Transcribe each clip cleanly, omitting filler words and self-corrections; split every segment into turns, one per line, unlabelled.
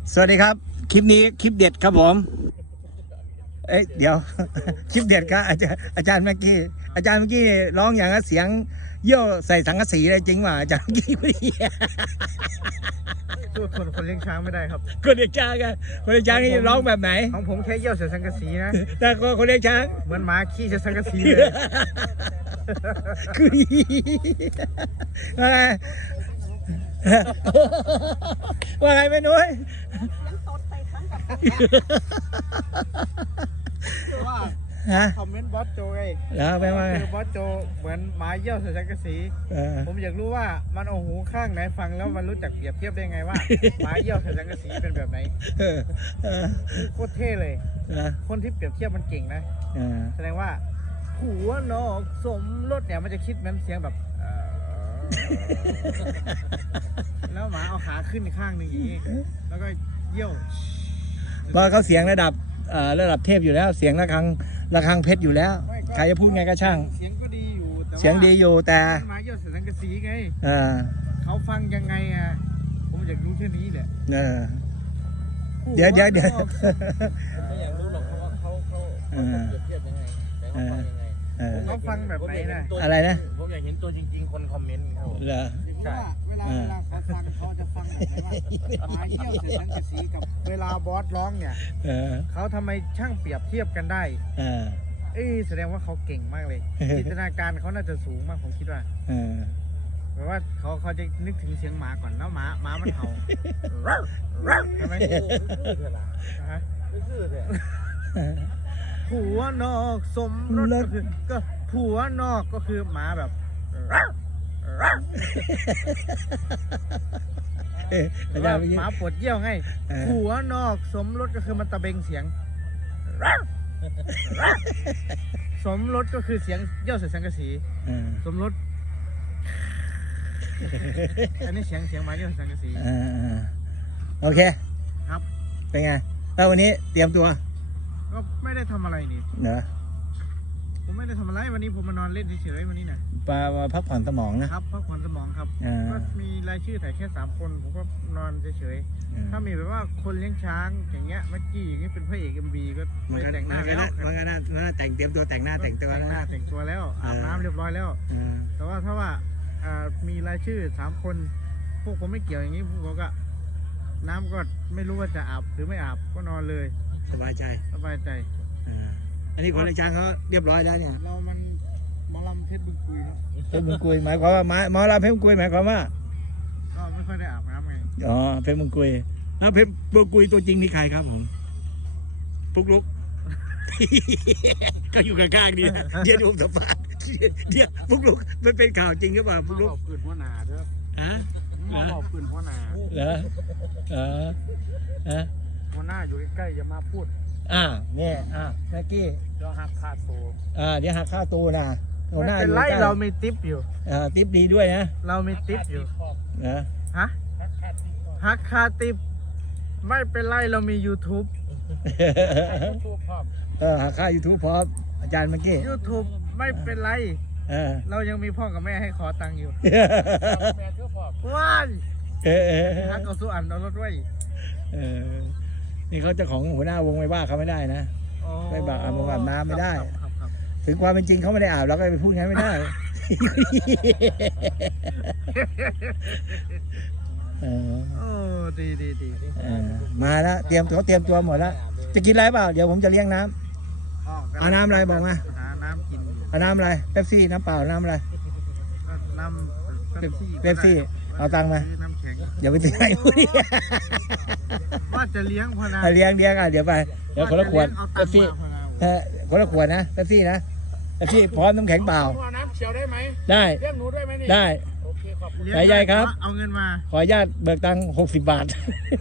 สวัสดีครับคลิปนี้คลิปเด็ดครับผมเดี๋ยว คลิปเด็ดครับอาจารย์เมื่อกี้ร้องอย่างกับเสียงเยี่ยวใส่สังกะสีเลยจริงว่ะอาจารย์เมื่อกี้
สู้คนเลี้ยงช้างไม่ได้ครับ
คนเลี้ยงช้างกันคนเลี้ยงช้างนี่ร้องแบบไหน
ของผมแค่เยี่ยวเสียสังกะสีนะ
แต่คนเลี้ยงช้าง
เหมือนหมาขี้เสียสังกะสีเลย
คือว่าไง ว่าไงแม่นุ้ย
ว่า
ฮะ
คอมเมนต์บอสโจไง
แล้วแม่ว่าไง
คือบอสโจเหมือนหมาเยี่ยวเสียสังกะสี ผมอยากรู้ว่ามันเอาหูข้างไหนฟังแล้วมันรู้จักเปรียบเทียบได้ไงว่า หมาเยี่ยวเสียสังกะสีเป็นแบบไหนโคตรเท่เลย คนที่เปรียบเทียบมันเก่งนะแสดงว่าผัวนอกสมรสเนี่ยมันจะคิดเหมือนเสียงแบบ แล้วหมาเอาขาขึ้นข้างหนึ่งอย่างนี้แล้วก็เยี่ยว
ว่าเขาเสียงระดับเทพอยู่แล้วเสียงระฆังเพชรอยู่แล้ว ใครจะพูดไงก็ช่าง
เสียงก็ดีอยู่แต่ว่า
เสียงดีอยู่แต่
หมาเยี่ยวเสียสังกะสีไง
อ่า
เขาฟังยังไงอ่ะผมอยากรู้แค่นี้แหละ
เดี๋ยว
ไม่อยากรู้หรอกว่าเขาเปรียบเทียบยังไงแต่เขาฟังยังไงเขาฟังแบบไหนนะ
อะไรนะ
ผมอยากเห็นตัวจริงๆคนคอมเมนต์เขา
เหรอ
ใช่เวลาเขาฟังเขาจะฟังแบบไหนว่าหมาเยี่ยวเสียสังกะสีกับเวลาบอสร้องเนี่ยเขาทำไมช่างเปรียบเทียบกันได้แสดงว่าเขาเก่งมากเลย จินตนาการเขาน่าจะสูงมากผมคิดว่าแบบว่าเขาจะนึกถึงเสียงหมาก่อนแล้วหมามันเห่าใช่ไหมผัวนอกสมรสก็ผัวนอกก็คือหมาแบบหมาปวดเยี่ยวไงผัวนอกสมรสก็คือมันตะเบงเสียงสมรสก็คือเสียงเยี่ยวใส่สังกะสีสมรสอันนี้เสียงหมาเยี่ยวใส่สังกะสี
โอเค
ครับ
เป็นไงแล้ววันนี้เตรียมตัว
ก็ไม่ได้ทำอะไรนี่
เหรอ
ผมไม่ได้ทำอะไรวันนี้ผมมานอนเล่นเฉยๆวันนี้นะ
มาพักผ่อนสมองนะครับ
พักผ่อนสมองครับก็มีรายชื่อแต่แค่3 คนผมก็นอนเฉยๆถ้ามีแบบว่าคนเลี้ยงช้างอย่างเงี้ยเมื่อกี้อย่างเงี้ยเป็นพระเอกMVก็ไม่แต่งหน้าแล้ว
มันก็น่าแต่งเตรียมตัวแต่งหน้าแต่งตัว
แล้วอาบน้ำเรียบร้อยแล้วแต่ว่าถ้าว่ามีรายชื่อ3 คนพวกผมไม่เกี่ยวอย่างนี้พวกผมก็น้ำก็ไม่รู้ว่าจะอาบหรือไม่อาบก็นอนเลย
สบายใจอันนี้คนในช้างเขาเรียบร้อยแล้วเนี่ย
เรามันหมอลำเพชรบึงกุยเนาะ
เพชรบึงกุยหมายความว่าหมอลำเพชรบึงกุยหมายความว่า
ก็ไม่ค่อยได้อาบน้ำไง
อ๋อเพชรบึงกุยแล้วเพชรบึงกุยตัวจริงนี่ใครครับผมปุ๊กลุก ก็อยู่ข้างๆนี่เดี๋ยวดูผมสัมภาษณ์เดี๋ยวปุ๊กลุกมันเป็นข่าวจริงหรือเปล่าปุ๊กลุก
ปืนหัวหนาเด้อมาบอกปืนหัวหนา
เหรอ
หัวหน้าอยู่ใกล้ๆอย่ามาพูด
เนี่ยแม็กกี้
เดี๋ยวหักค่าตัว
เดี๋ยวหักค่าตัวนะ
ไม่เป็นไรเรามีทิปอยู่
ทิปดีด้วยนะ
เรามีทิปอยู่
ฮะ
หักค่าทิปไม่เป็นไรเรามี YouTube
หักค่า YouTube พร้อมอาจารย์เมื่อกี้
YouTube ไม่เป็นไรเรายังมีพ่อกับแม่ให้ขอตังค์อยู่แม่ก็พอว้ายหักเอาสู้อันเอารถไว้
นี่เขาเจ้าของหัวหน้าวงไม่ว่าเขาไม่ได้นะไม่บอกอาบน้ำไม่ได้ถึงความเป็นจริงเขาไม่ได้อาบเราก็ไปพูดงั้นไม่ได้
ดี
มาแล้วเตรียมตัวหมดแล้วจะกินอะไรเปล่าเดี๋ยวผมจะเลี้ยงน้ำเอาน้ำอะไรบอกมา
น้ำกิน
เอาน้ำอะไรเป๊ปซี่น้ำเปล่าน้ำอะไร
น้ำเ
ป๊ปซี่เอาตังค์มา
น้ำแข็ง
อย่าไปซื้อให้ผู้นี้
ว่าจะเลี้ยงพนา
เลี้ยงเดี๋ยวไปเดี๋ยวคนละขวดเป๊ปซี่คนละขวดนะเป๊ปซี่นะเป๊ปซี่พร้อมน้ำแข็งเปล่า
น้ำเขียวได้ไหม
ได้
เลี้ยงหนูได้ไหมนี่
ได้
โอเคขอบคุณ
ใหญ่ครับ
เอาเงินมา
ขออนุญาตเบิกตังค์60 บาท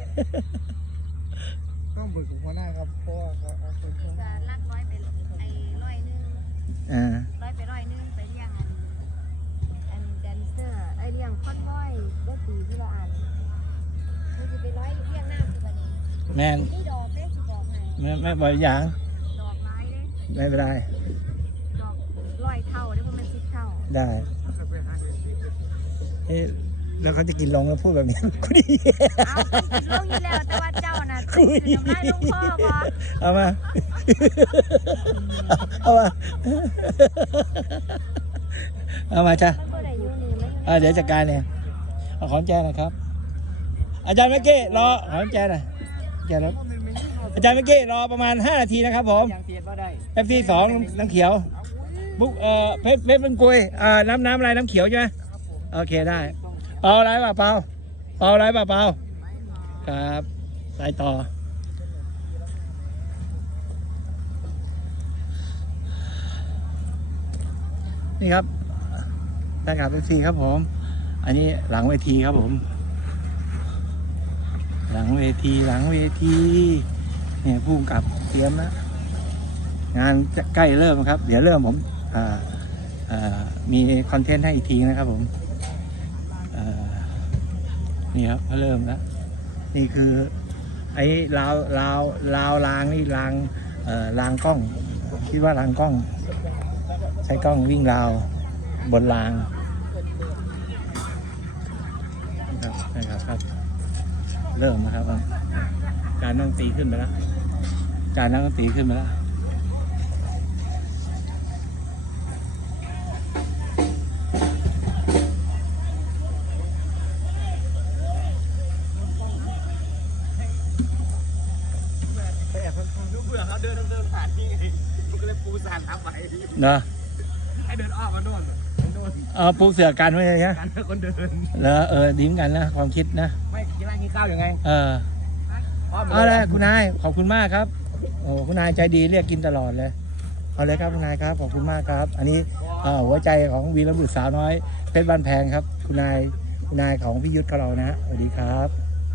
ต้องเบิกกับหัวหน้าครับเพราะว่าเขาเป็นจะลักร้อยไป
100ไปเลี้ยงอันแดนเซอร์เลี้ยงคอนวอยได้ตีที่เราอ่านมันจะไปร้อยเลี้ยงน้ำสิวันนี้
แมน
นี่ดอกได้สิบอกไง
ไม่บ่อยอย่าง
ดอกไม้ได้
ไม่เป็นไร
ดอก100 เท่าได้เพราะมัน10 เท่า
ได้แล้วเขาจะกินลงแล้วพูดแบบนี้คุณนี่
เอาคนกินลงอยู่แล้วแต่ว่าเจ้าน่ะคือน้ำลายลงคอบ่
เอามาเอามาเอามาจ้ะ
มันบ่ได้อยู่นี่มัน
เดี๋ยวจัดการเนี่ยเอาขอนแจนะครับ อาจารย์เมื่อกี้รอขอนแจหน่อยแจครับอาจารย์เมื่อกี้รอประมาณ5 นาทีนะครับผม
ยังเสียบ่ได้
เอฟซี2น้ำเขียวบุ๊กเพชรเป็นกุยน้ำอะไรน้ำเขียวใช่ไหมโอเคได้เปล่าอะไรเปล่าอะไรเปล่าครับสายต่อนี่ครับแฟนคลับเอฟซีครับผมอันนี้หลังเวทีครับผมหลังเวทีเนี่ยผู้กำกับเตรียมแล้วงานจะใกล้เริ่มครับเดี๋ยวเริ่มผมมีคอนเทนต์ให้อีกทีนะครับผมนี่ครับเริ่มแล้วนี่คือไอ้ราวรางนี่รางกล้องคิดว่ารางกล้องใช้กล้องวิ่งราวบนรางนะครับเริ่มนะครับการนั่งตีขึ้นไปแล้ว
เบื่อเขาเดินผ่านนี่ไงมันก็เลยปูสานทับไว้
เนอะ
ให้เดินอ้อมมาโน่น
ปูเสือกันไว้เลยนะ
การคนเดิน
แล้วดีเหมือนกันนะความคิดนะ
ไม่กินอะไรกินข้าวยังไง
เอาเลยคุณนายขอบคุณมากครับโอ้คุณนายใจดีเรียกกินตลอดเลยเอาเลยครับคุณนายครับขอบคุณมากครับ อันนี้หัวใจของวีรบุรุษสาวน้อยเพชรบ้านแพงครับคุณนายของพี่ยุทธของเรานะสวัสดีครับ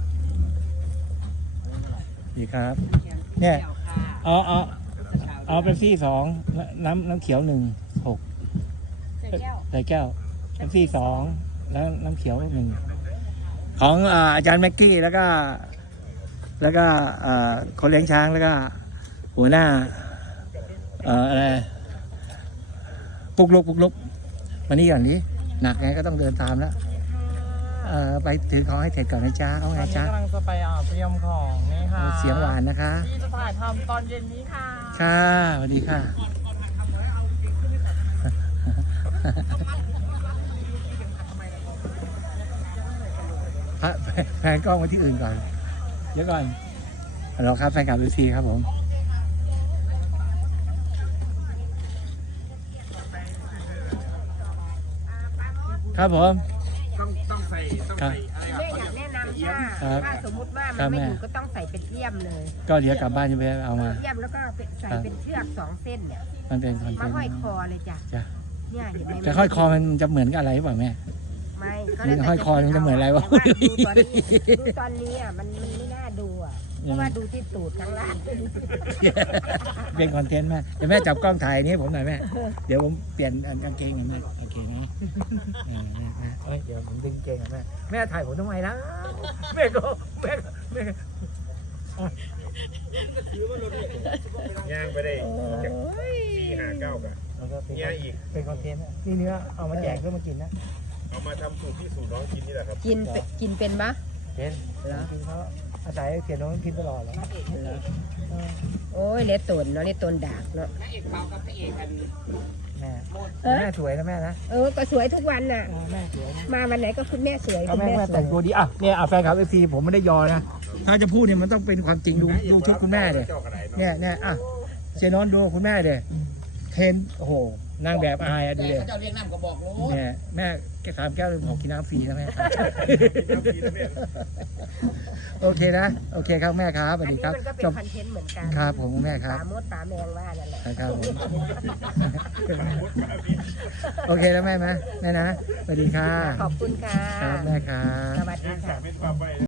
สวัสดีครับเนี่ยเอาเป็นซี่2น้ำเขียว1 6ใส่แก้วเป็นซี่2แล้วน้ำเขียว1ของอาจารย์แม็กกี้แล้วก็คนเลี้ยงช้างแล้วก็หัวหน้าอะไรปุกลุกมานี่ก่อนนี้หนักไงก็ต้องเดินตามแล้วไปถือของให้เสร็จก่อนนะจ๊ะเอาไงจ๊ะ
กำลังจะไปเตรียมของนี่ค่ะ
เสียงหวานนะคะ
ที่จะถ่ายทำตอนเย็นนี้ค่ะ
ค่ะสวัสดีค่ะแฟนกล้องมาที่อื่นก่อนเดี๋ยวก่อนฮัลโหลครับแฟนคลับดูทีครับผมครับผม
ต้องใส่อะไร
แม่อยากแนะนำถ้าสมมุติว่ามันไม่อยู่ก็ต้องใส่เป็นเอี่ยมเลย
ก็เดี๋ยวกลับบ้านจะไปเอามา
เอี่ยมแล้วก็ใส่เป็นเชือก2 เส้นเนี่ย
มันเป็นคอนเท
มาน
ต์
ห้อยคอเลยจ้ะ
จ้ะ
เนี่ยเห็นไหม
แต่ห้อยคอมันจะเหมือนกับอะไรหรือเปล่าแม่
ไม่ก็
หรือห้อยคอมันจะเหมือนอะไรวะ
ดูตอนนี้มันไม่น่าดูอ่ะเพราะว่าดูที่ตูดข้างล่าง
เป็นคอนเทนต์แม่เดี๋ยวแม่จับกล้องถ่ายนี้ให้ผมหน่อยแม่เดี๋ยวผมเปลี่ยนกางเกงกันแม่โอเคนะเดี๋ยวผมดึงเกงกันแม่ถ่ายผมทำไมนะแม่
ย่างไปได้จาก4-5-9กันย่างอีก
เป็นคอนเทนต์นี่เนื้อเอามาแจกเพื่อมากินนะ
เอามาทำสูตรพี่สูตรน้องกินนี่แหละครับ
กินเป็นปะ
เป็นแล้วกินเขาอาศัยเสียน้องกินตลอดเลย
โอ้ยเลตตนเนาะเลตตนดากเนาะ
พระเอกเปากับพระเอกอัน
แม่สวยนะแม่นะ
ก็สวยทุกวันน่ะ
แม่สวย
มาวันไหนก็คุณแม่สวย
เอา
คุณ
แม่
แม่สว
แต่
ย
งตัวดีเนี่ยแฟนคลับเอฟซีผมไม่ได้ยอนะถ้าจะพูดเนี่ยมันต้องเป็นความจริงดูชุดคุณแม่เเนี่ยเชนอนดูคุณแม่เดเทนโอ้โหนางแบบอายดูเลย
เจ้าเรียกน้ำก็บอกรู้
เนี่ยแม่แก3 แก้วเลยขอกินน้ำฟรีนะแม่โอเคนะโอเคครับแม่ครับสวัส
อัน
ดี
นี้
ครับ
มันก็เป็นคอนเทนต์เหมือนกัน
ครับผมแม่ครับ
ปลามดปลาแมงว่านั่นแหละ
ครับผมโอเคแล้วแม่นะสวัสดีค่ะ
ขอบคุณค่ะ
ครับแม่ครับ
สวัสดีค่ะ